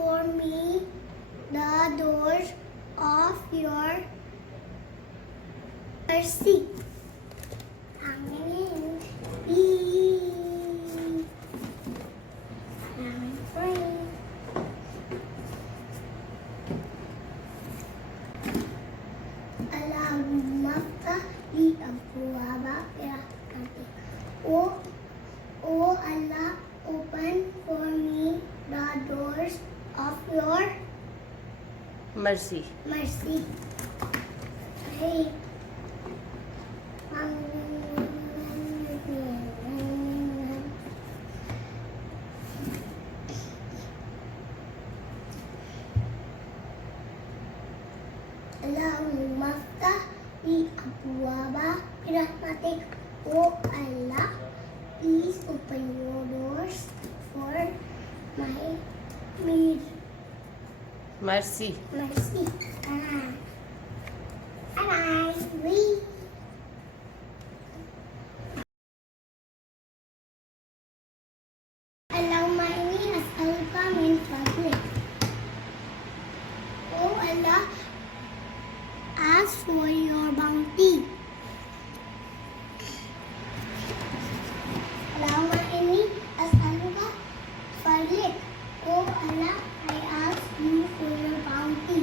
for me the doors of your mercy. Amen. Peace. Amen. Pray. Allahumma ftah li abwaaba rahmatik. O Allah, open for me the doors of your mercy. mercy. Pray. Allahumma ftah li abwaaba rahmatik. O Allah, please open your doors for my Mercy. mercy. Bye. Bye. Allahumma inni as'aluka min fadlik. Oh Allah, ask for your bounty. Allahumma inni as'aluka fadlik. Oh Allah, I ask you for your bounty.